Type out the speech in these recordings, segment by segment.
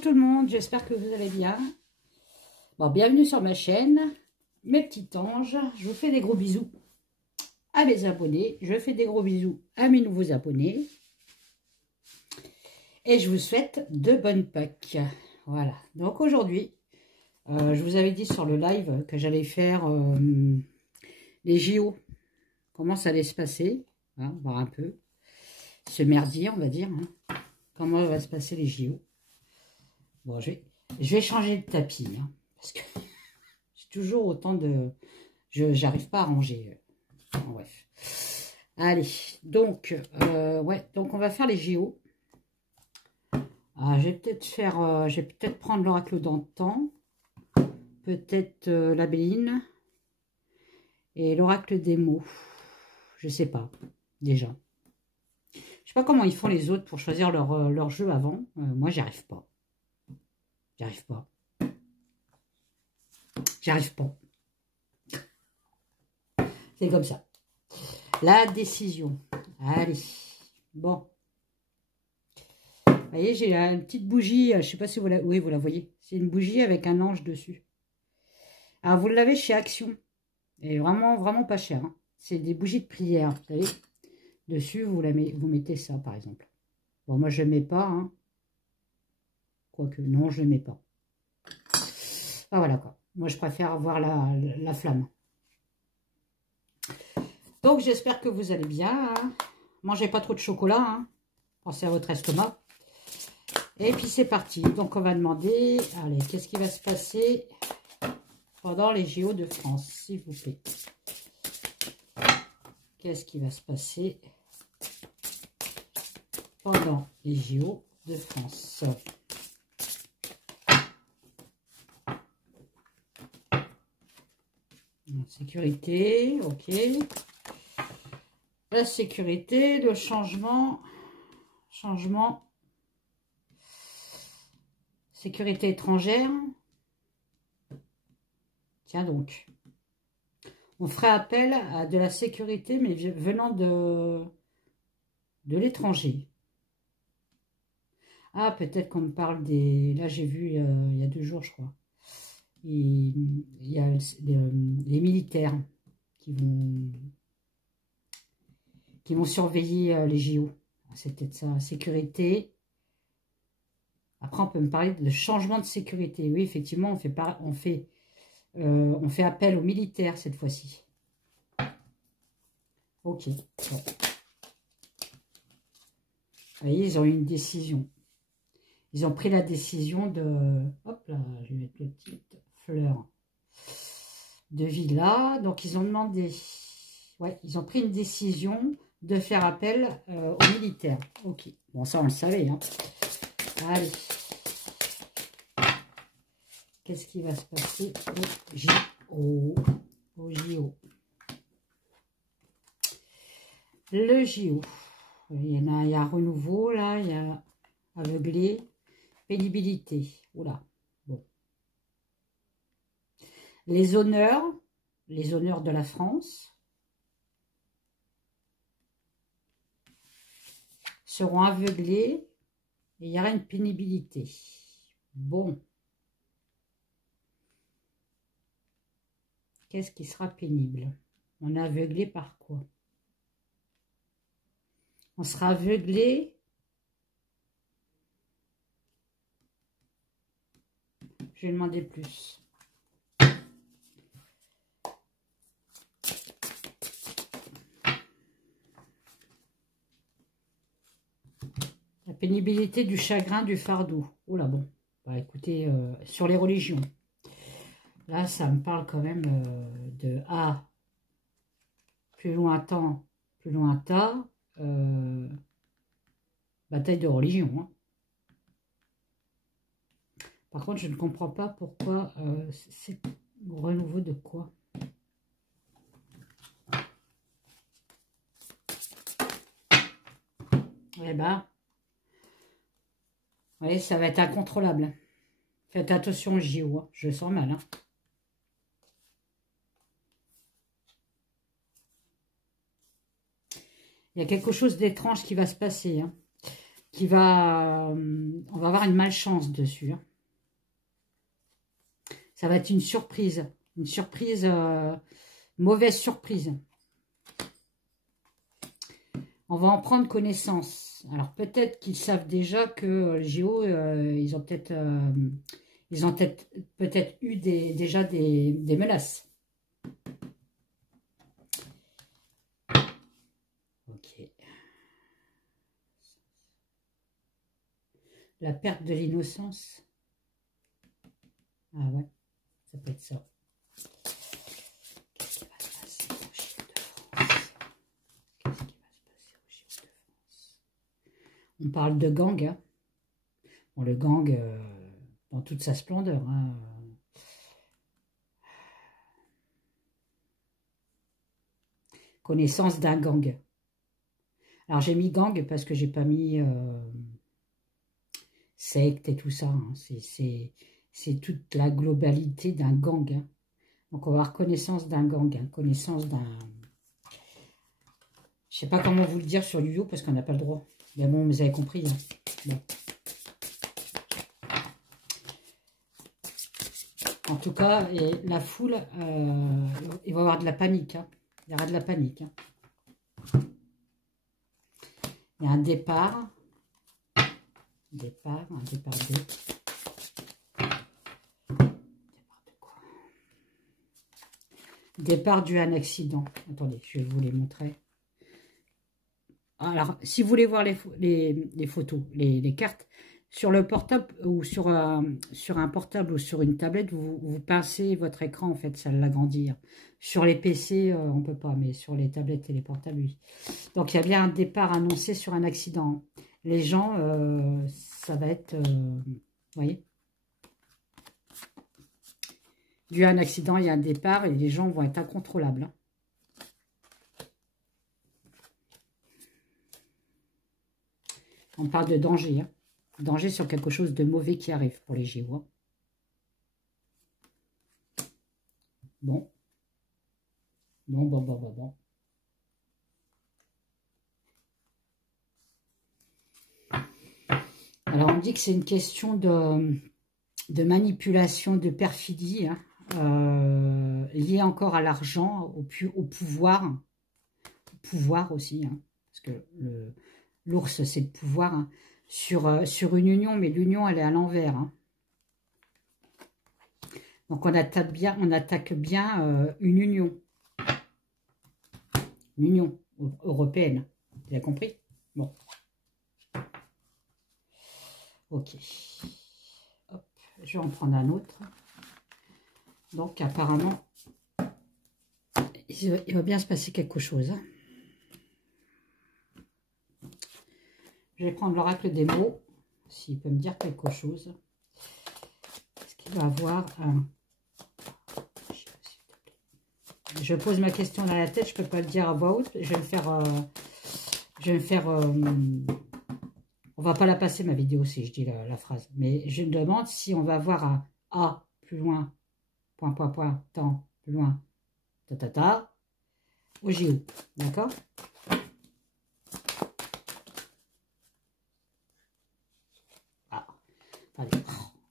Bonjour tout le monde, j'espère que vous allez bien. Bon, bienvenue sur ma chaîne, mes petits anges. Je vous fais des gros bisous à mes abonnés. Je fais des gros bisous à mes nouveaux abonnés. Et je vous souhaite de bonnes Pâques. Voilà, donc aujourd'hui, je vous avais dit sur le live que j'allais faire les JO. Comment ça allait se passer, hein, voir un peu. Ce merdier, on va dire. Hein. Comment va se passer les JO. Bon, je vais changer de tapis, hein, parce que j'ai toujours autant de... J'arrive pas à ranger. Bref. Allez, donc, ouais, donc on va faire les JO. Je vais peut-être faire... je vais peut-être prendre l'oracle d'antan. Peut-être la Béline. Et l'oracle des mots. Je sais pas, déjà. Je sais pas comment ils font les autres pour choisir leur jeu avant. Moi, j'y arrive pas. J'arrive pas. J'arrive pas. C'est comme ça. La décision. Allez. Bon. Vous voyez, j'ai une petite bougie. Je ne sais pas si vous la... Oui, vous la voyez. C'est une bougie avec un ange dessus. Alors, vous l'avez chez Action. Et vraiment, vraiment pas cher. Hein. C'est des bougies de prière. Vous savez. Dessus, vous mettez ça, par exemple. Bon, moi, je ne le mets pas. Hein. Quoique, non, je ne le mets pas. Ah, voilà, quoi. Moi, je préfère avoir la flamme. Donc, j'espère que vous allez bien. Hein. Mangez pas trop de chocolat. Hein. Pensez à votre estomac. Et puis, c'est parti. Donc, on va demander... Allez, qu'est-ce qui va se passer pendant les JO de France, s'il vous plaît. Qu'est-ce qui va se passer pendant les JO de France? Sécurité, ok. La sécurité, le changement. Sécurité étrangère. Tiens donc. On ferait appel à de la sécurité, mais venant de l'étranger. Ah, peut-être qu'on me parle des... Là, j'ai vu il y a 2 jours, je crois. Il y a les militaires qui vont surveiller les JO. C'est peut-être ça, sécurité. Après, on peut me parler de changement de sécurité. Oui, effectivement, on fait appel aux militaires cette fois-ci. Ok. Bon. Vous voyez, ils ont eu une décision. Ils ont pris la décision de... Hop là, je vais mettre le petite fleur de villa. Donc, ils ont demandé... Ouais, ils ont pris une décision de faire appel aux militaires. Ok. Bon, ça, on le savait. Hein. Allez. Qu'est-ce qui va se passer au JO? Au JO. Le JO. Il y a renouveau, là. Il y a aveuglé. Pénibilité. Oula. Bon. Les honneurs de la France seront aveuglés et il y aura une pénibilité. Bon. Qu'est-ce qui sera pénible? On est aveuglé par quoi? On sera aveuglé. Je vais demander plus. La pénibilité du chagrin, du fardeau. Oh là, bon. Bah, écoutez, sur les religions. Là, ça me parle quand même de A. Plus lointain, plus lointain. Bataille de religion. Hein. Par contre, je ne comprends pas pourquoi c'est renouveau de quoi. Eh ben, oui, ça va être incontrôlable. Faites attention aux JO, hein. Je sens mal. Hein. Il y a quelque chose d'étrange qui va se passer. Hein. qui va... on va avoir une malchance dessus. Hein. Ça va être une surprise. Une surprise, mauvaise surprise. On va en prendre connaissance. Alors peut-être qu'ils savent déjà que les Géo, ils ont peut-être eu déjà des menaces. Ok. La perte de l'innocence. Ah ouais, ça peut être ça. Qu'est-ce qui va se passer au Géo de France? Qu'est-ce qui va se passer au Géo de France? On parle de gang. Hein. Bon, le gang, dans toute sa splendeur. Hein. Connaissance d'un gang. Alors, j'ai mis gang parce que j'ai pas mis secte et tout ça. Hein. C'est toute la globalité d'un gang. Hein. Donc, on va avoir connaissance d'un gang. Hein. Connaissance d'un... Je sais pas comment vous le dire sur Yu-Gi-Oh! Parce qu'on n'a pas le droit. Mais bon, vous avez compris. Hein. Bon. En tout cas, et la foule, il va y avoir de la panique. Hein. Il y aura de la panique. Hein. Il y a un départ. Un départ de... Départ de quoi? Départ dû à un accident. Attendez, je vais vous les montrer. Alors, si vous voulez voir les photos, les cartes, sur le portable ou sur un portable ou sur une tablette, vous pincez votre écran, en fait, ça l'agrandit. Sur les PC, on ne peut pas, mais sur les tablettes et les portables, oui. Donc, il y a bien un départ annoncé sur un accident. Les gens, ça va être, vous voyez, dû à un accident, il y a un départ et les gens vont être incontrôlables. Hein. On parle de danger. Hein. Danger sur quelque chose de mauvais qui arrive pour les Géo. Bon. Bon. Alors, on dit que c'est une question de manipulation, de perfidie, hein, liée encore à l'argent, au pouvoir. Au pouvoir aussi, hein, parce que l'ours, c'est le pouvoir. Hein, sur une union, mais l'union, elle est à l'envers. Hein. Donc, on attaque bien une union. L'Union européenne. Vous avez compris? Bon. Ok. Hop, je vais en prendre un autre. Donc, apparemment, il va bien se passer quelque chose. Hein. Je vais prendre l'oracle des mots, s'il peut me dire quelque chose. Est-ce qu'il va avoir un... Je pose ma question dans la tête, je ne peux pas le dire à voix haute. Je vais me faire... on va pas la passer, ma vidéo, si je dis la phrase. Mais je me demande si on va avoir un A, plus loin, point, temps, plus loin, au JO. D'accord? Ah, attendez.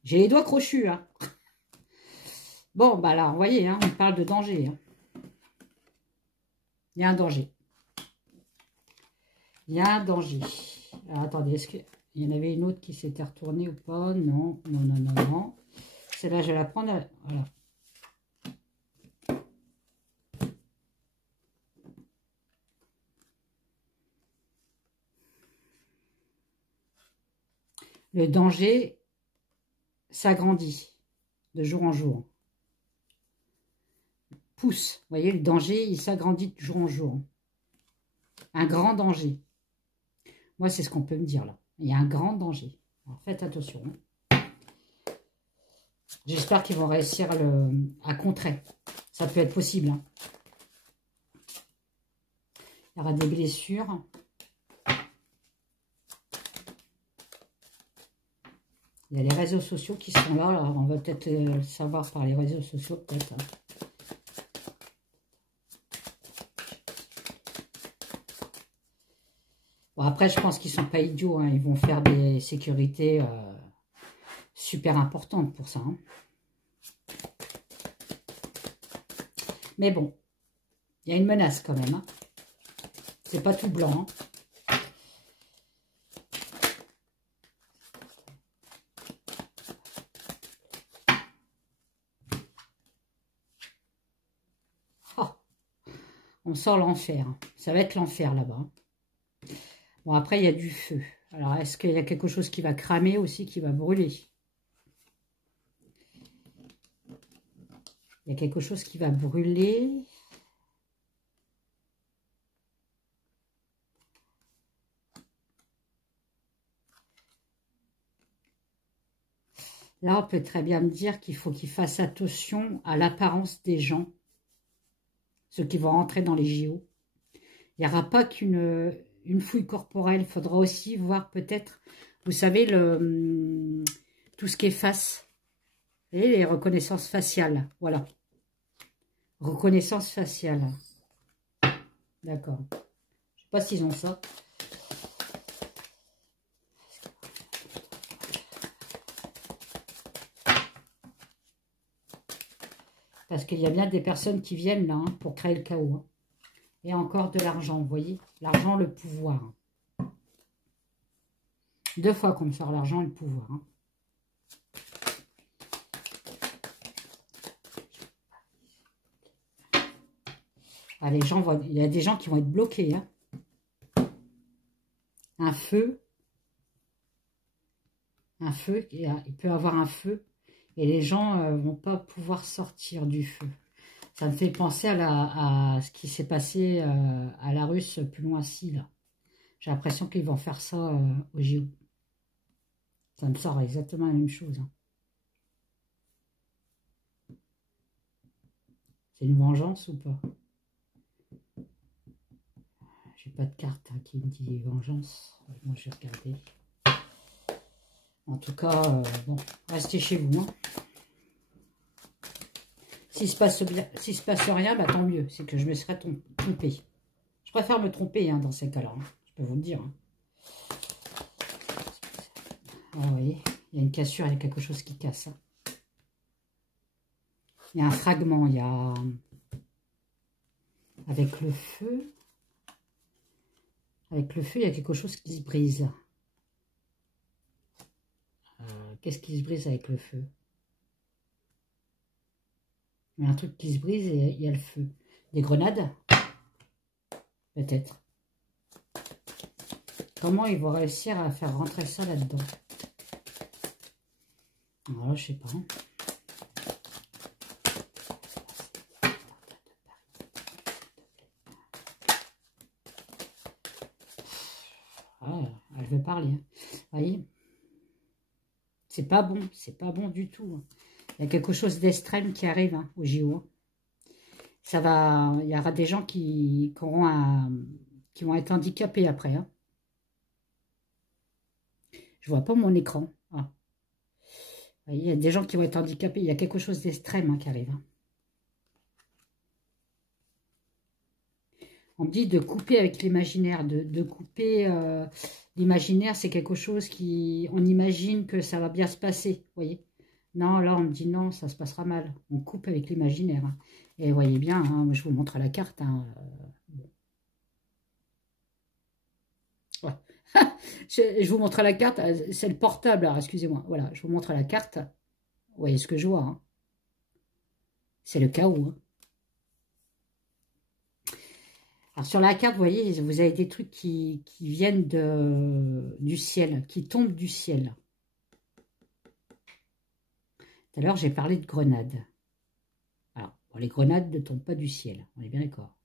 J'ai les doigts crochus, hein. Bon, bah là, vous voyez, hein, on parle de danger. Hein. Il y a un danger. Il y a un danger. Alors, attendez, est-ce qu'il y en avait une autre qui s'était retournée ou pas? Non. Celle-là, je vais la prendre. Voilà. Le danger s'agrandit de jour en jour. Pousse. Vous voyez, le danger, il s'agrandit de jour en jour. Un grand danger. Moi, c'est ce qu'on peut me dire là. Il y a un grand danger. Alors, faites attention. J'espère qu'ils vont réussir à contrer. Ça peut être possible. Hein. Il y aura des blessures. Il y a les réseaux sociaux qui sont là. Alors on va peut-être le savoir par les réseaux sociaux, peut-être. Bon, après, je pense qu'ils sont pas idiots. Hein. Ils vont faire des sécurités super importantes pour ça. Hein. Mais bon, il y a une menace quand même. Hein. C'est pas tout blanc. Hein. Oh, on sent l'enfer. Hein. Ça va être l'enfer là-bas. Bon, après, il y a du feu. Alors, est-ce qu'il y a quelque chose qui va cramer aussi, qui va brûler? Il y a quelque chose qui va brûler. Là, on peut très bien me dire qu'il faut qu'ils fassent attention à l'apparence des gens, ceux qui vont rentrer dans les JO. Il n'y aura pas qu'une fouille corporelle. Il faudra aussi voir peut-être, vous savez, tout ce qui est face. Et les reconnaissances faciales. Voilà. Reconnaissance faciale. D'accord. Je ne sais pas s'ils ont ça. Parce qu'il y a bien des personnes qui viennent là hein, pour créer le chaos. Hein. Et encore de l'argent, vous voyez. L'argent, le pouvoir. Deux fois qu'on me sort l'argent et le pouvoir. Hein. Ah, les gens vont, il y a des gens qui vont être bloqués. Hein. Un feu. Un feu. Il peut y avoir un feu. Et les gens ne vont pas pouvoir sortir du feu. Ça me fait penser à ce qui s'est passé à la Russe plus loin ci, là. J'ai l'impression qu'ils vont faire ça au JO. Ça me sort exactement la même chose. Hein. C'est une vengeance ou pas? J'ai pas de carte hein, qui me dit vengeance. Moi, je vais regarder. En tout cas, bon, restez chez vous. Hein. S'il se passe rien, bah, tant mieux. C'est que je me serais trompée. Je préfère me tromper hein, dans ces cas-là. Hein. Je peux vous le dire. Hein. Ah, vous voyez, il y a une cassure, il y a quelque chose qui casse. Hein. Il y a un fragment, il y a... Avec le feu, il y a quelque chose qui se brise. Qu'est-ce qui se brise avec le feu? Il y a un truc qui se brise et il y a le feu. Des grenades? Peut-être. Comment ils vont réussir à faire rentrer ça là-dedans? Alors, je sais pas. Ah, elle veut parler. Hein. Vous voyez? C'est pas bon du tout. Hein. Il y a quelque chose d'extrême qui arrive hein, au JO. Ça va, il y aura des gens qui vont être handicapés après. Hein. Je vois pas mon écran. Ah. Il y a des gens qui vont être handicapés. Il y a quelque chose d'extrême hein, qui arrive. Hein. On me dit de couper avec l'imaginaire, de couper l'imaginaire, c'est quelque chose qui... On imagine que ça va bien se passer, vous voyez. Non, là, on me dit non, ça se passera mal. On coupe avec l'imaginaire. Hein. Et vous voyez bien, hein, je vous montre la carte. Hein, ouais. je vous montre la carte, c'est le portable, excusez-moi. Voilà, je vous montre la carte. Vous voyez ce que je vois. Hein. C'est le chaos. Hein. Alors sur la carte, vous voyez, vous avez des trucs qui viennent du ciel, qui tombent du ciel. Tout à l'heure, j'ai parlé de grenades. Alors, bon, les grenades ne tombent pas du ciel, on est bien d'accord.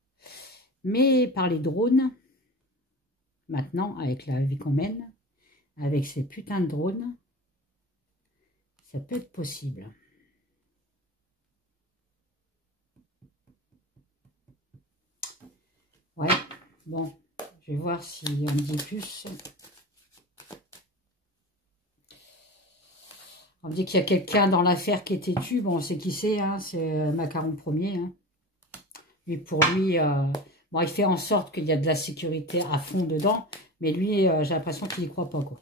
Mais par les drones, maintenant, avec la vie qu'on mène, avec ces putains de drones, ça peut être possible. Ouais, bon, je vais voir si on me dit plus. On me dit qu'il y a quelqu'un dans l'affaire qui est têtu. Bon, on sait qui c'est, hein, c'est Macaron Ier. Hein. Lui, pour lui, bon, il fait en sorte qu'il y a de la sécurité à fond dedans, Mais lui, j'ai l'impression qu'il n'y croit pas, quoi.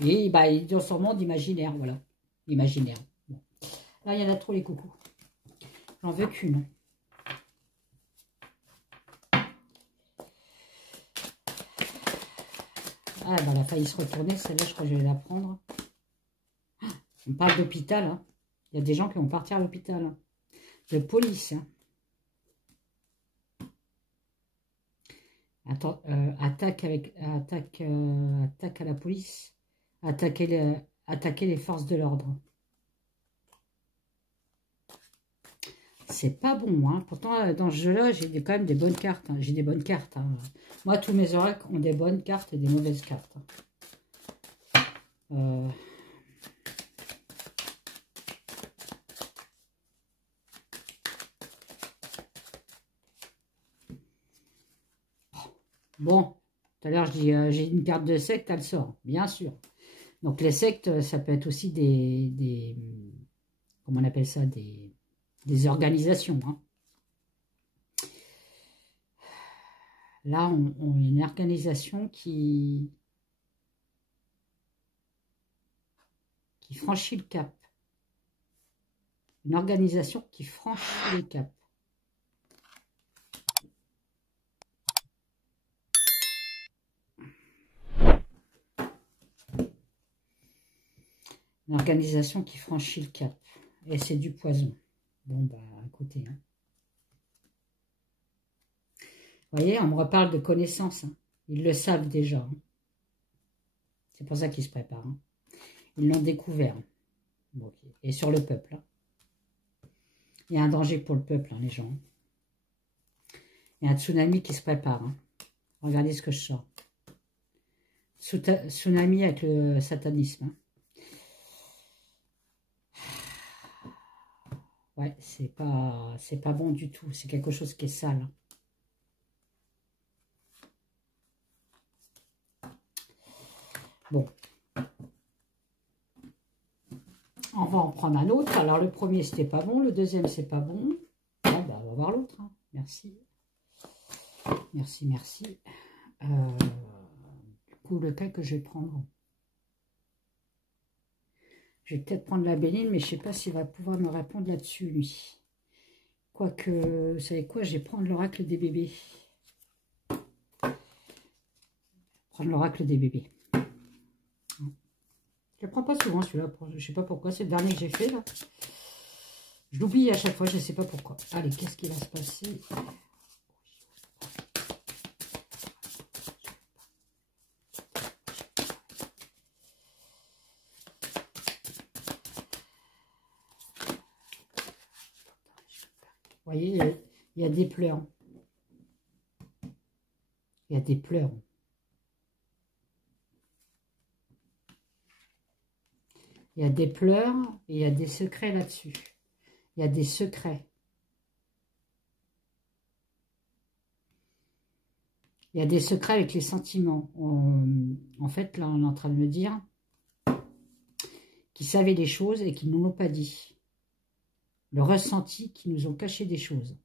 Et bah, il est dans son monde imaginaire, voilà. Imaginaire. Bon. Là, il y en a trop, les coucous. J'en veux qu'une. Ah, bah, elle a failli se retourner. Celle-là, je crois que je vais la prendre. On parle d'hôpital, hein. Il y a des gens qui vont partir à l'hôpital. Hein. De police, hein. Attends, attaque à la police. Attaquer les forces de l'ordre. C'est pas bon, hein. Pourtant, dans ce jeu-là, j'ai quand même des bonnes cartes. Hein. J'ai des bonnes cartes. Hein. Moi, tous mes oracles ont des bonnes cartes et des mauvaises cartes. Bon, tout à l'heure, je dis, j'ai une carte de secte, elle sort, bien sûr. Donc, les sectes, ça peut être aussi comment on appelle ça, des organisations. Hein. Là, on a une organisation qui franchit le cap. Une organisation qui franchit le cap. Une organisation qui franchit le cap. Et c'est du poison. Bon, bah, écoutez. Hein. Vous voyez, on me reparle de connaissances. Hein. Ils le savent déjà. Hein. C'est pour ça qu'ils se préparent. Hein. Ils l'ont découvert. Bon, okay. Et sur le peuple. Hein. Il y a un danger pour le peuple, hein, les gens. Il y a un tsunami qui se prépare. Hein. Regardez ce que je sors. Tsunami avec le satanisme. Hein. Ouais, c'est pas bon du tout. C'est quelque chose qui est sale. Bon. On va en prendre un autre. Alors, le premier, c'était pas bon. Le deuxième, c'est pas bon. Ah, bah, on va voir l'autre. Hein. Merci. Merci, merci. Du coup, lequel que je vais prendre? Je vais peut-être prendre la béline, mais je ne sais pas s'il va pouvoir me répondre là-dessus, lui. Quoique, vous savez quoi, je vais prendre l'oracle des bébés. Prendre l'oracle des bébés. Je ne prends pas souvent celui-là, je ne sais pas pourquoi, c'est le dernier que j'ai fait, là. Je l'oublie à chaque fois, je ne sais pas pourquoi. Allez, qu'est-ce qui va se passer? Vous voyez, il y a des pleurs. Il y a des pleurs. Il y a des pleurs et il y a des secrets là-dessus. Il y a des secrets. Il y a des secrets avec les sentiments. En fait, là, on est en train de me dire qu'ils savaient des choses et qu'ils ne nous l'ont pas dit. Le ressenti qu'ils nous ont caché des choses.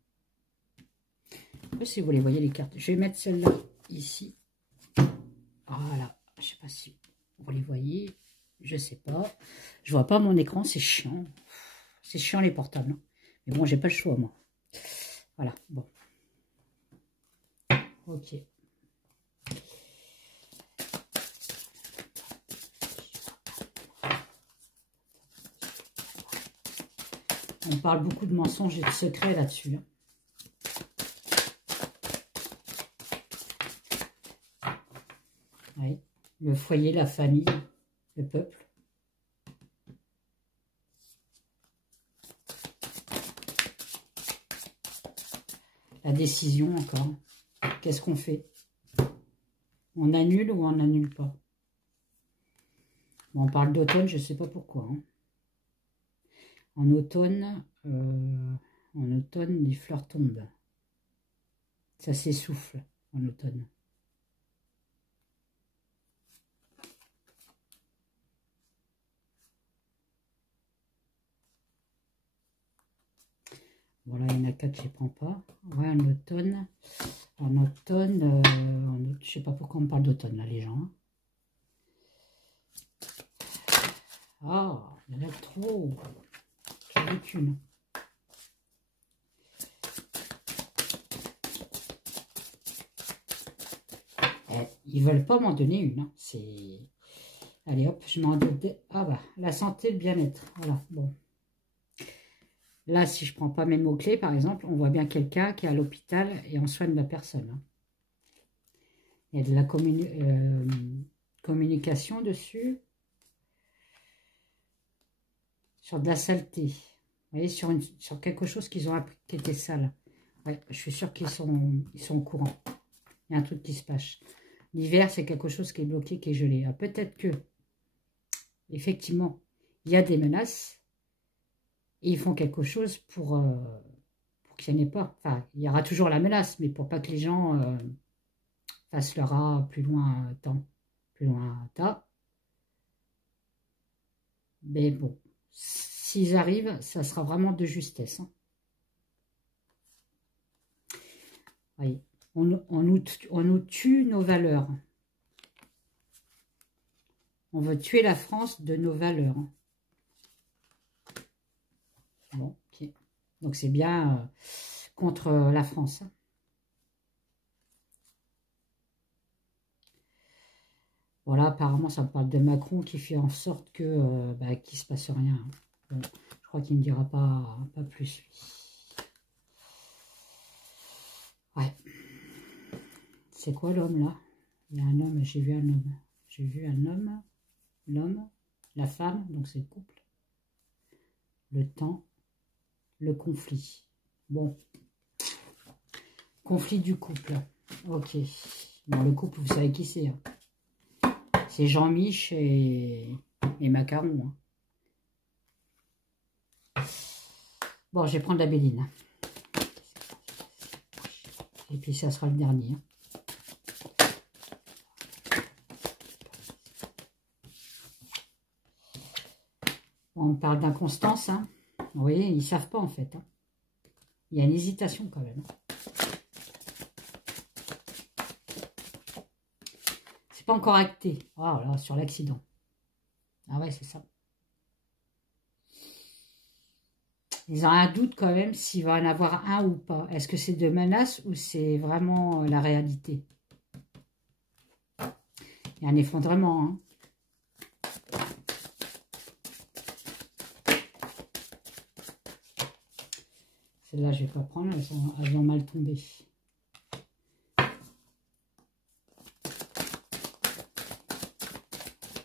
Je sais pas si vous les voyez, les cartes. Je vais mettre celle-là ici. Voilà. Je ne sais pas si vous les voyez. Je ne sais pas. Je vois pas mon écran, c'est chiant. C'est chiant les portables. Hein. Mais bon, j'ai pas le choix, moi. Voilà, bon. Ok. On parle beaucoup de mensonges et de secrets là-dessus. Hein. Oui. Le foyer, la famille, le peuple. La décision encore. Qu'est-ce qu'on fait? On annule ou on n'annule pas? Bon, on parle d'automne, je ne sais pas pourquoi. Hein. En automne, les fleurs tombent. Ça s'essouffle en automne. Voilà, il y en a 4 que je ne prends pas. Ouais, en automne. En automne, je sais pas pourquoi on me parle d'automne là les gens. Hein. Ah, il y en a trop. J'en ai qu'une. Ils veulent pas m'en donner une. Hein. C'est... Allez hop, je m'en donne. Ah bah, la santé, le bien-être. Voilà, bon. Là, si je prends pas mes mots-clés, par exemple, on voit bien quelqu'un qui est à l'hôpital et on soigne la personne. Hein. Il y a de la communication dessus. Sur de la saleté. Vous voyez, sur quelque chose qu'ils ont appris qui était sale. Ouais, je suis sûre qu'ils sont au courant. Il y a un truc qui se passe. L'hiver, c'est quelque chose qui est bloqué, qui est gelé. Peut-être que, effectivement, il y a des menaces. Et ils font quelque chose pour qu'il n'y en ait pas. Enfin, il y aura toujours la menace, mais pour pas que les gens fassent leur A plus loin temps. Plus loin tas. Mais bon, s'ils arrivent, ça sera vraiment de justesse. Hein. Voyez, on nous tue nos valeurs. On veut tuer la France de nos valeurs. Bon, ok. Donc c'est bien contre la France. Hein. Voilà, apparemment ça me parle de Macron qui fait en sorte que qu'il se passe rien. Hein. Bon, je crois qu'il ne dira pas plus. Ouais. C'est quoi l'homme là? Il y a un homme, j'ai vu un homme. J'ai vu un homme, l'homme, la femme, donc c'est le couple. Le temps, le conflit. Bon. Conflit du couple. Ok. Bon, le couple, vous savez qui c'est. Hein. C'est Jean-Mich et Macaron. Hein. Bon, je vais prendre la Béline. Et puis, ça sera le dernier. Hein. On parle d'inconstance. Hein. Vous voyez, ils ne savent pas en fait. Hein. Il y a une hésitation quand même. C'est pas encore acté. Oh là, sur l'accident. Ah ouais, c'est ça. Ils ont un doute quand même s'il va en avoir un ou pas. Est-ce que c'est de menace ou c'est vraiment la réalité? Il y a un effondrement. Hein. Celle-là, je ne vais pas prendre. Elles ont mal tombé.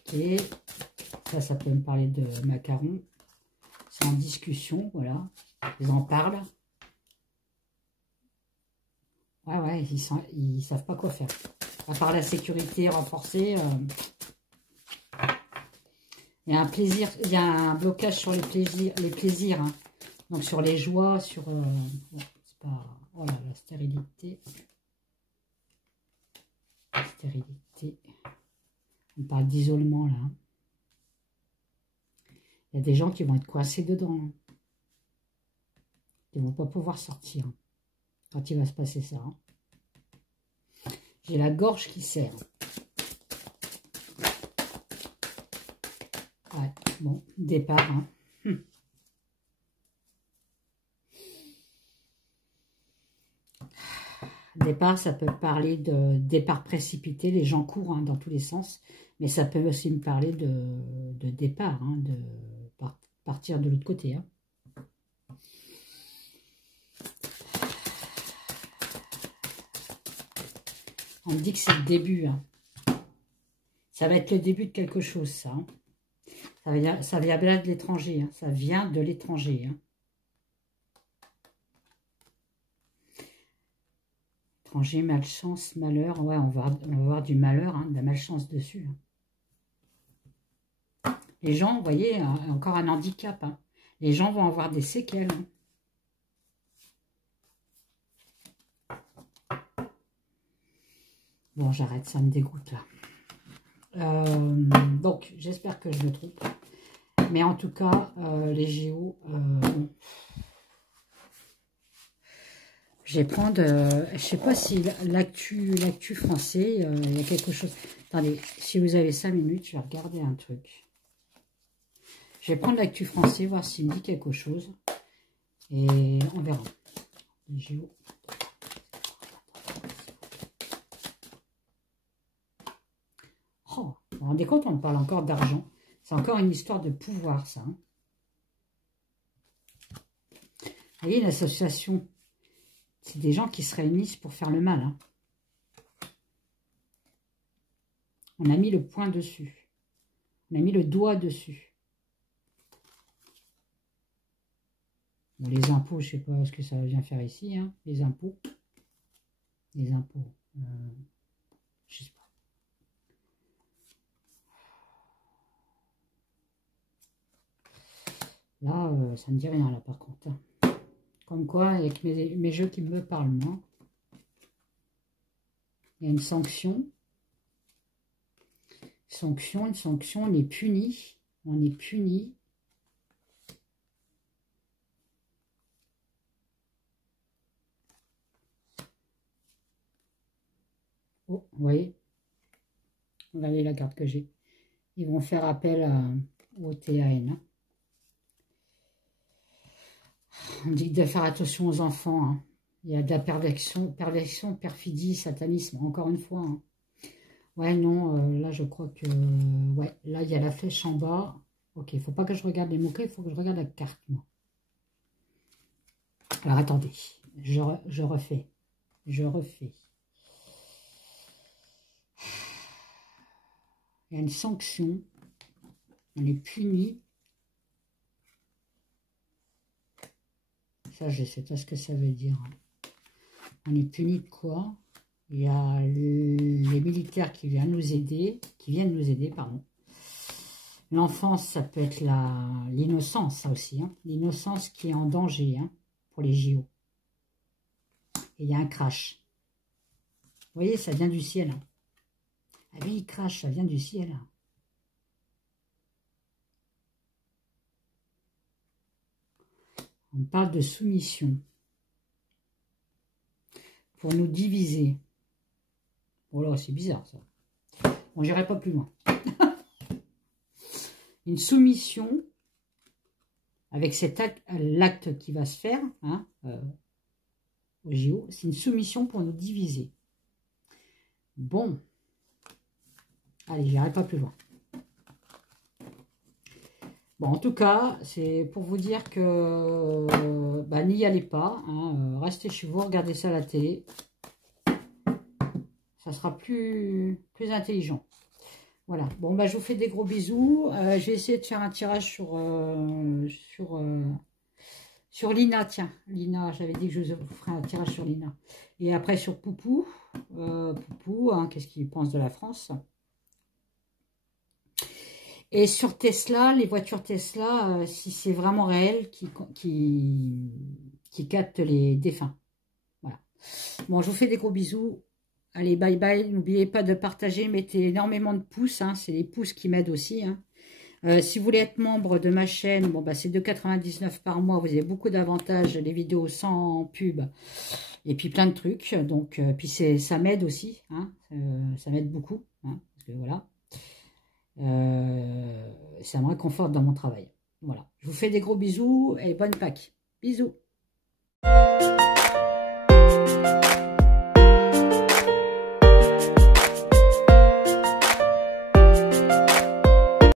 Ok. Ça peut me parler de Macaron. C'est en discussion, voilà. Ils en parlent. Ouais, ils savent pas quoi faire. À part la sécurité renforcée, il y a un plaisir, il y a un blocage sur les plaisirs, hein. Donc sur les joies, sur c'est pas, voilà, la stérilité. Stérilité. On parle d'isolement là. Il y a des gens qui vont être coincés dedans. Hein. Ils ne vont pas pouvoir sortir quand il va se passer ça. Hein. J'ai la gorge qui serre. Ouais, bon, départ. Hein. Départ, ça peut parler de départ précipité. Les gens courent hein, dans tous les sens. Mais ça peut aussi me parler de départ, hein, de partir de l'autre côté. Hein. On me dit que c'est le début. Hein. Ça va être le début de quelque chose, ça. Hein. Ça vient bien de l'étranger. Hein. Ça vient de l'étranger. Hein. Étranger, malchance, malheur. Ouais, on va avoir du malheur, hein, de la malchance dessus. Hein. Les gens, vous voyez, encore un handicap. Hein. Les gens vont avoir des séquelles. Hein. Bon, j'arrête, ça me dégoûte là. Donc, j'espère que je me trompe. Mais en tout cas, les Géos, Je vais prendre, je sais pas si l'actu français, il y a quelque chose. Attendez, si vous avez 5 minutes, je vais regarder un truc. Je vais prendre l'actu français, voir s'il me dit quelque chose. Et on verra. Géo. Oh, vous vous rendez compte, on parle encore d'argent. C'est encore une histoire de pouvoir, ça. Hein. Vous voyez, une association, c'est des gens qui se réunissent pour faire le mal. Hein. On a mis le point dessus. On a mis le doigt dessus. Bon, les impôts, je ne sais pas ce que ça vient faire ici. Hein, les impôts. Les impôts. Je sais pas. Là, ça ne dit rien, là, par contre. Hein. Comme quoi, avec mes jeux qui me parlent, moi. Il y a une sanction. Une sanction, on est puni. On est puni. Oh, vous voyez. Regardez la carte que j'ai. Ils vont faire appel au TAN. Hein. On dit de faire attention aux enfants. Hein. Il y a de la perversion, perfidie, satanisme, encore une fois. Hein. Ouais, non, là, je crois que... ouais, là, il y a la flèche en bas. Ok, il ne faut pas que je regarde les mots-clés, il faut que je regarde la carte, moi. Alors, attendez. Je refais. Je refais. Il y a une sanction. On est puni. Ça, je ne sais pas ce que ça veut dire. On est puni de quoi? Il y a les militaires qui viennent nous aider, pardon. L'enfance, ça peut être l'innocence, ça aussi. Hein. L'innocence qui est en danger hein, pour les JO. Et il y a un crash. Vous voyez, ça vient du ciel. Hein. Ah oui, il crash, ça vient du ciel. Hein. On parle de soumission. Pour nous diviser. Oh là, c'est bizarre ça. Bon, j'irai pas plus loin. Une soumission avec cet l'acte qui va se faire hein, au JO, c'est une soumission pour nous diviser. Bon. Allez, j'irai pas plus loin. Bon, en tout cas, c'est pour vous dire que bah, n'y allez pas. Hein, restez chez vous, regardez ça à la télé. Ça sera plus intelligent. Voilà. Bon, bah, je vous fais des gros bisous. Je vais essayer de faire un tirage sur Lina. Tiens, Lina, j'avais dit que je vous ferais un tirage sur Lina. Et après sur Poupou. Poupou, hein, qu'est-ce qu'il pense de la France? Et sur Tesla, les voitures Tesla, si c'est vraiment réel, qui captent les défunts. Voilà. Bon, je vous fais des gros bisous. Allez, bye bye. N'oubliez pas de partager. Mettez énormément de pouces. Hein, c'est les pouces qui m'aident aussi. Hein. Si vous voulez être membre de ma chaîne, bon, bah, c'est 2,99 par mois. Vous avez beaucoup d'avantages. Les vidéos sans pub. Et puis plein de trucs. Donc, puis ça m'aide aussi. Hein, ça m'aide beaucoup. Hein, parce que voilà. Ça me réconforte dans mon travail. Voilà. Je vous fais des gros bisous et bonne Pâques. Bisous.